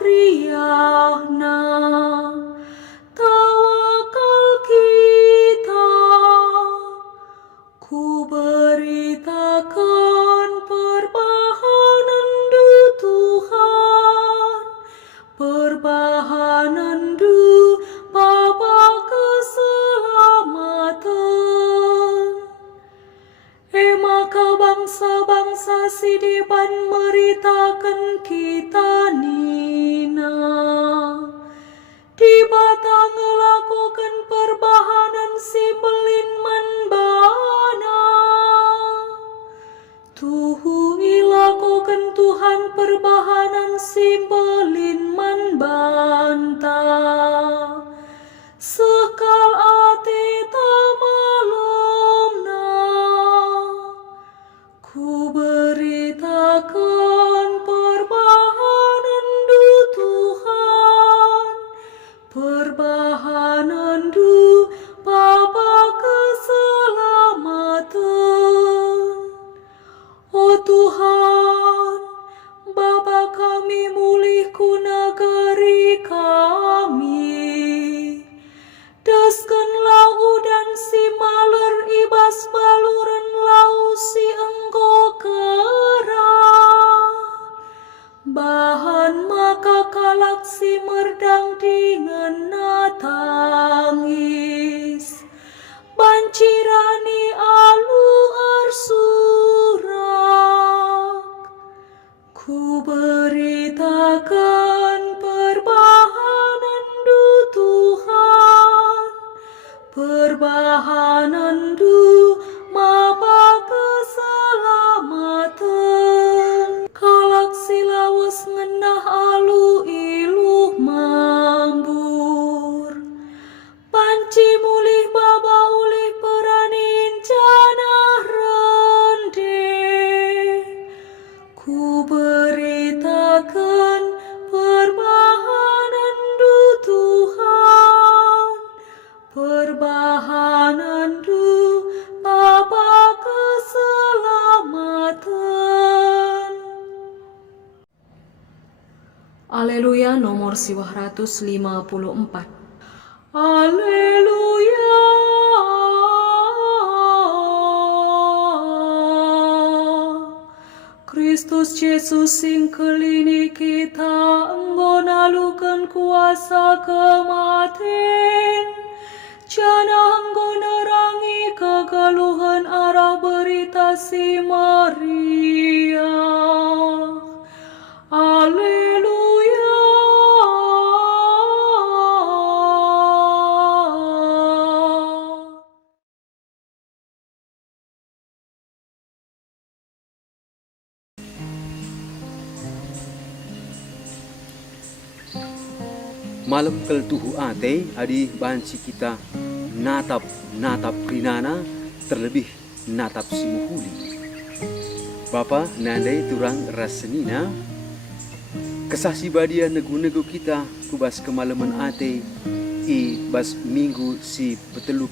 riahna tawakal kita. Ku beritakan perbahanan du Tuhan, perbahanan du Bapa keselamatan. Maka bangsa-bangsa sidiban meritakan kita nina, di batang ngelakukan perbahanan si belin manbana. Tuhu ilakukan Tuhan perbahanan si belin manbanta. Sekal ate tamalumna, ku beritakan perbahanan du Tuhan, perbahanan du Bapa keselamatan. Oh Tuhan, Bapa kami mulihku negeri kami. Daskan lau dan si maler ibas baluran lau si engkau kera. Bahan maka kalak si merdang dengan natangis. Bancirani alu arsurak. Ku beritakan perbahanan du Tuhan, perbahanan du Bapa keselamatan. Kalak silawas ngenah alu iluh mambur, panci mulih baba ulih peranin canah rende. Ku beritakan perbahanan du Tuhan, perbahanan du Bapa keselamatan. Haleluya nomor 154. Haleluya. Kristus Yesus sing kelini kita, engkau nalukan kuasa kematen. Jana engkau nerangi kegaluhan arah berita si Maria. Haleluya. Malam keltuhu ate adi banci kita natap krinana, terlebih natap si muhuli. Bapa nandai turang rasenina kesasi badia negu-negu kita kubas kemalaman ate i bas minggu si teluk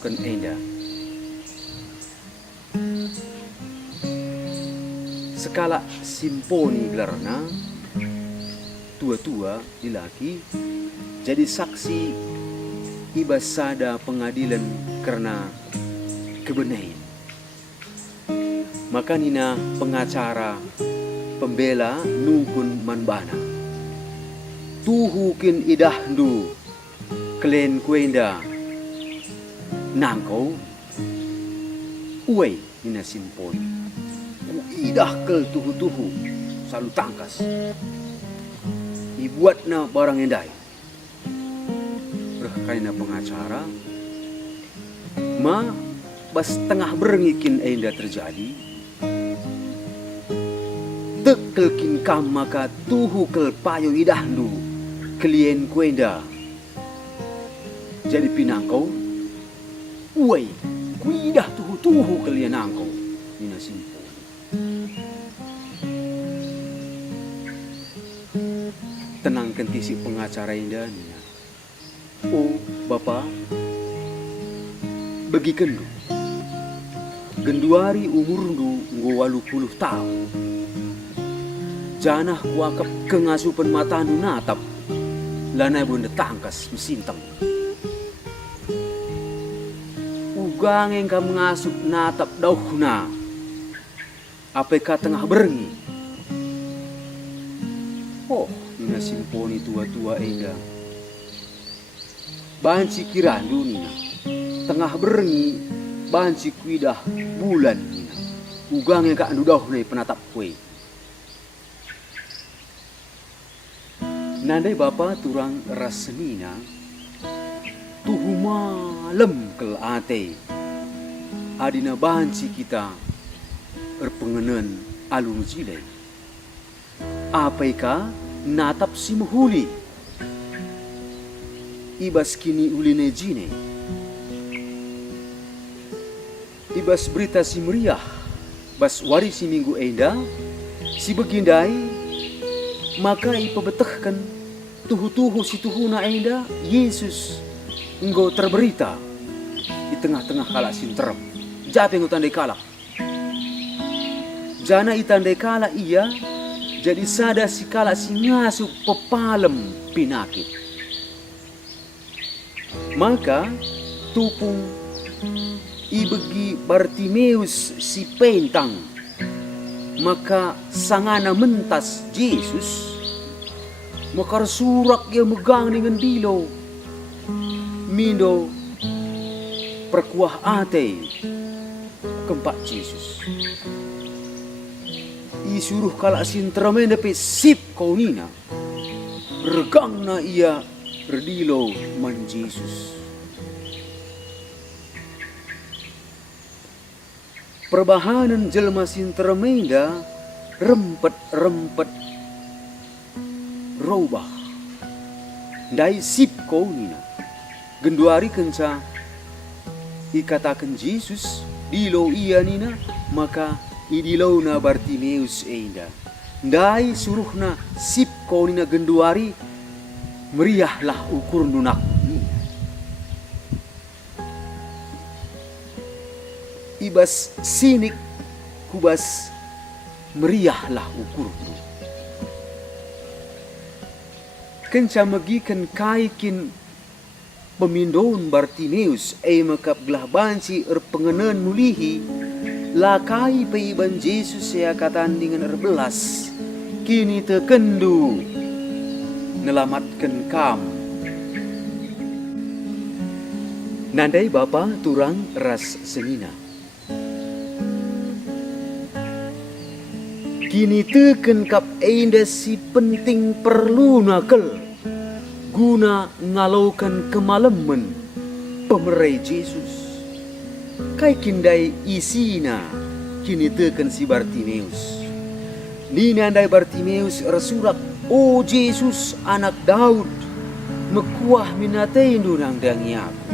kan enda. Sekala simponi gelarna tua-tua lelaki jadi saksi ibasada pengadilan karena kebenaran. Maka nina pengacara pembela nungkun manbana tuhukin idahdu klen kuenda nangkau uai nina simponi ku idah kel tuhu selalu tangkas dibuatna barang endai. Berkaina pengacara ma bas tengah berengikin enda terjadi tekelkin kam maka tuhu kel payo idahdu klien kuenda jadi pinangkau uai kuidah tuhu klien angkau nina simpo. Tenangkan tisi pengacara indah nina. Oh Bapa, bagi kendu genduari umur ndu 80 tahun. janah kuakap kengasupan matanu natap, lanai bunda tangkas mesintang. Ugang yang kamu ngasup natap dauhna, apakah tengah berengi? Oh, nina simponi tua-tua enda. Banci kirandu nina, tengah berengi, banci kuidah bulan nina. Ugang yang kak andu dauhna penatap kue. Nandai bapa turang rasenina, tuhu malam kel ate, adina banci kita erpengenan alun jile. Apaika natap si mahuli, ibas kini uline jine, ibas berita si meriah, bas wari si minggu enda, si begindai, maka ipabetahkan tuhu-tuhu si tuhuna enda Yesus engkau terberita di tengah-tengah kalak sinterem. Jape engkau tandai kalak. Jana itandai kalak iya jadi sada si kalak si ngasup pepalem pinakit. Maka tupung ibegi Bartimeus si pentang, maka sangana mentas Yesus, maka surak yang megang dengan dilo, mindo perkuah ate kempak Yesus. Isuruh kalak sintramen dapat sip kau nina, regang na ia berdilo man Yesus. Perbahanan jelma sintermenda rempet-rempet robah. Dai sip kau nina. Genduari kenca ikatakan Yesus dilo iya nina, maka idilo na Bartimeus enda. Dai suruhna sip kau nina genduari meriahlah ukur nunak. Ibas sinik kubas meriahlah ukurku. Kenca magikan kaikin pemindon Bartimeus makap belah banci pengenan mulihi lakai peiban Yesus ya katan dengan erbelas kini tekendu nelamatkan kam. Nandai bapa turang ras senina. Kini teken kap enda si penting perlu nakal guna ngalaukan kemalaman pemerai Yesus. Kai kindai isina kini teken si Bartimeus. Nina andai Bartimeus rasurak, "O Yesus anak Daud, mekuah minatendu nang dangi aku."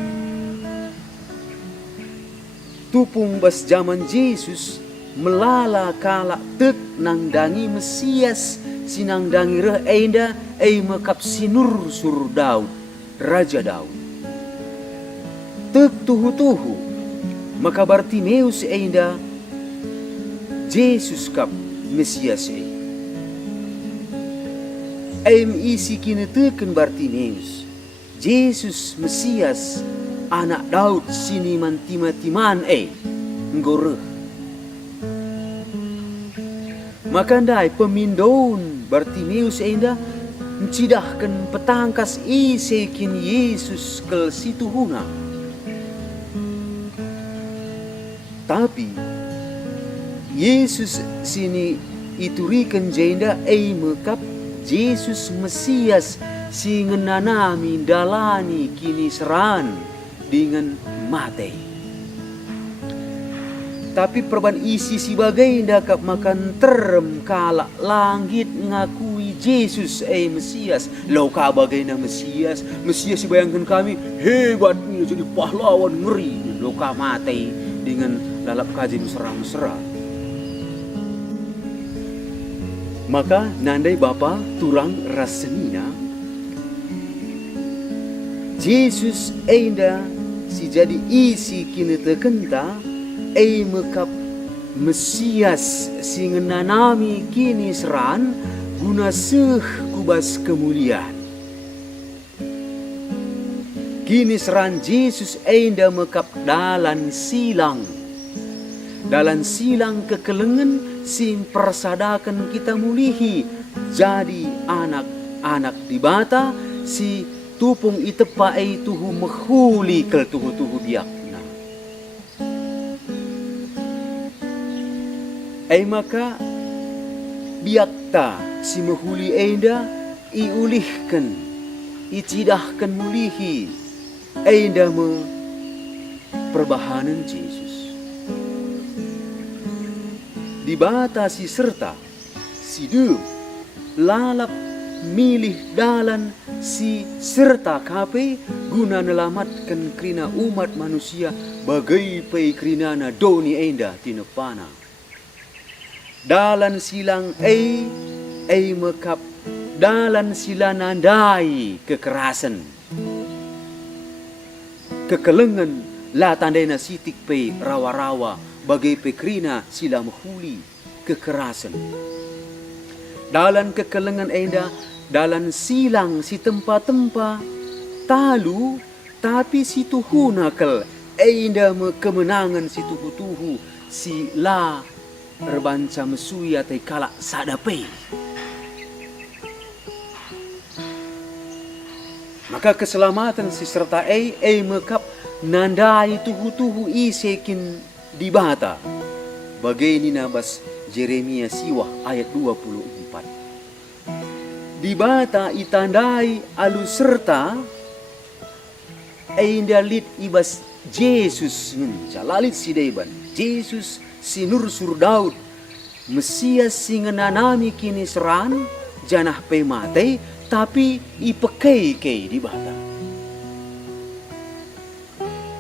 Tupung bas zaman Yesus melala kalak tek nang dangi Mesias sinang dangi reh enda mekap sinur sur Daud, Raja Daud. Tek tuhu-tuhu maka Bartimeus enda Yesus kap Mesias isi kini teken Bartimeus Yesus Mesias anak Daud sini mantima-timan nggoreh. Maka ndai pemindon Bartimeus enda mencidahkan petangkas isekin Yesus ke situ huna. Tapi Yesus sini iturikan jenda mekap Yesus Mesias si ngenanami dalani kini seran dengan mate. Tapi perban isi si bagai dakap makan terem kalak langit ngakui Yesus Mesias. Lauka bagai na Mesias si bayangkan kami hebat nih jadi pahlawan ngeri. Lauka mati dengan lalap kaji mesra-mesra. Maka nandai bapa turang rasenina Yesus enda si jadi isi kini tekenta mekap Mesias si ngenanami kini seran guna seh kubas kemuliaan. Kini seran Yesus enda mekap dalan silang kekelengan sim persadakan kita mulihi jadi anak-anak di bata si tupung itepa ai tuhu mehuli kel tuhu biakna. Ai maka biakta si mehuli enda iulihkan icidahkan mulihi enda me perbahanan Yesus. Di bata si serta si dem lalap milih dalan si serta kape guna nelamatkan krina umat manusia bagai pei krina na doni enda tinepana. Dalan silang ei mekap dalan sila nandai kekerasan. Kekelengan la tandai na sitik pei rawa-rawa bagai pekrina sila mehuli kekerasan. Dalan kekelengan enda dalan silang si tempa-tempa talu tapi si tuhu nakal enda kemenangan si tuhu si la rebanca mesui atai kalak sadape. Maka keselamatan si serta mekap nandai tuhu isekin di bata bagai ninabas Jeremia siwah ayat 24. Di bata itandai alu serta dalit ibas Yesus lalit si deban Yesus si nur sur Daud Mesias si ngenanami kini seran janah pemate tapi ipekai di bata.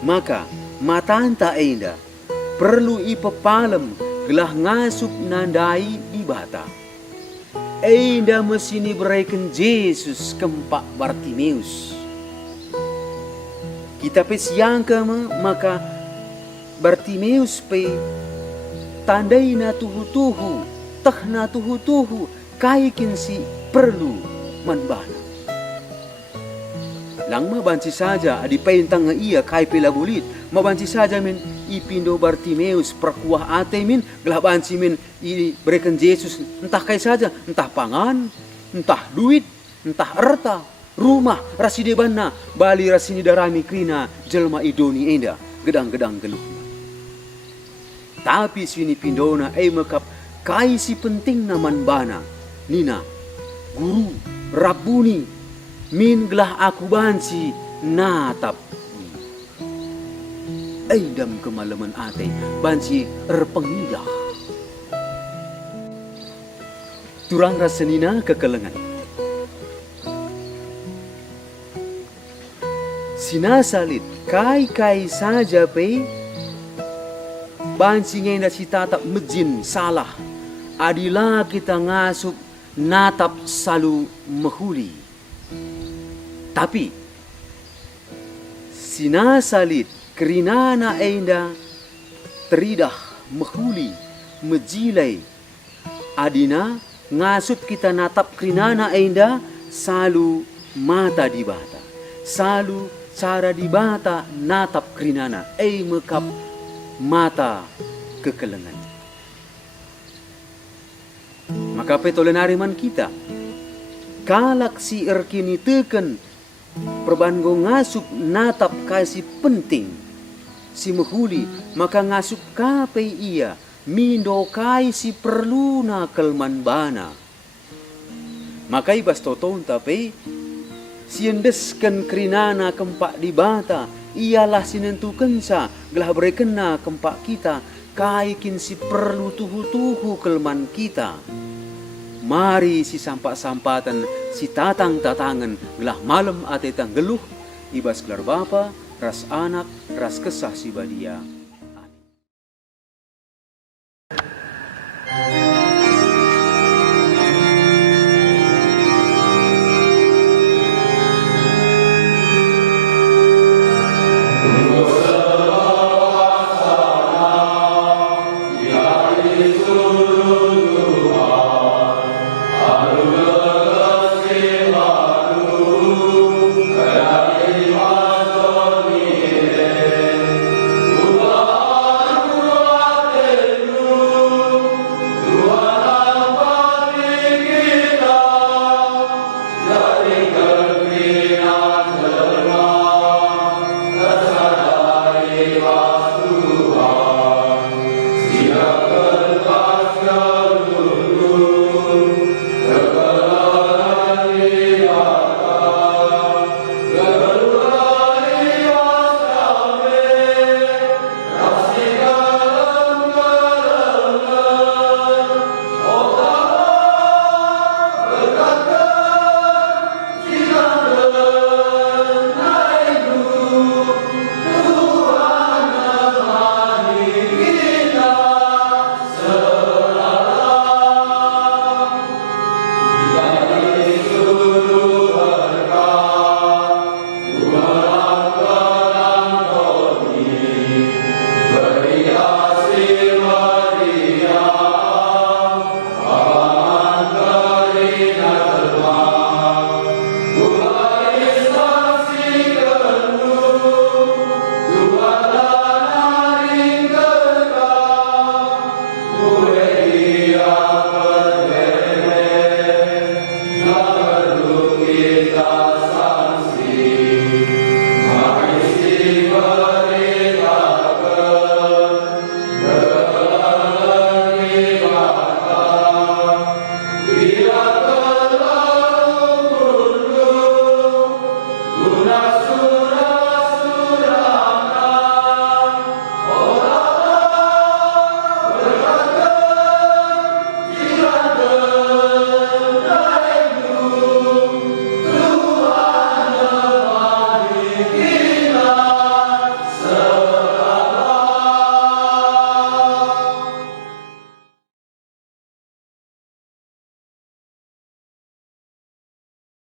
Maka matanta enda perlu ipepalem gelah ngasup nandai di bata. Enda mesini beraikan Yesus kempak Bartimeus. Kita pesiangka maka Bartimeus pe tandai na tuhu tahna tuhu kaikin si perlu manbana. Lang mabanci saja adi paintang nga iya kai pela bulit mabanci saja min ipindo Bartimeus perkuah ate min gelah banci min i berikan Yesus entah kai saja entah pangan entah duit entah erta rumah raside banna bali rasini darami krina jelma idoni enda gedang-gedang geluh. Tapi sini pindona mekap kai si penting na manbana nina guru rabuni min gelah aku banci natap dam kemalaman ate banci erpengidah turang rasenina kekelengan sinasalit kai saja pe banci ngenda si tatap mejin salah adila kita ngasup natap salu mehuli. Tapi sinasalit kerinana enda teridah mehuli mejilai adina ngasup kita natap kerinana enda salu mata di bata salu cara di bata natap kerinana mekap mata kekelengan. Maka petolenariman kita kalak si erkini teken perbanggo ngasup natap kasih penting si mehuli maka ngasup kape ia mindo kai si perlu na kelman bana maka ibas toton tapi siendeskan kerinana kempak di bata ialah sinentukan sa gelah berekena kempak kita kaikin si perlu tuhu kelman kita. Mari si sampak-sampatan, si tatang-tatangan, gelah malam ate tanggeluh, ibas gelar bapa, ras anak, ras kesah si badia.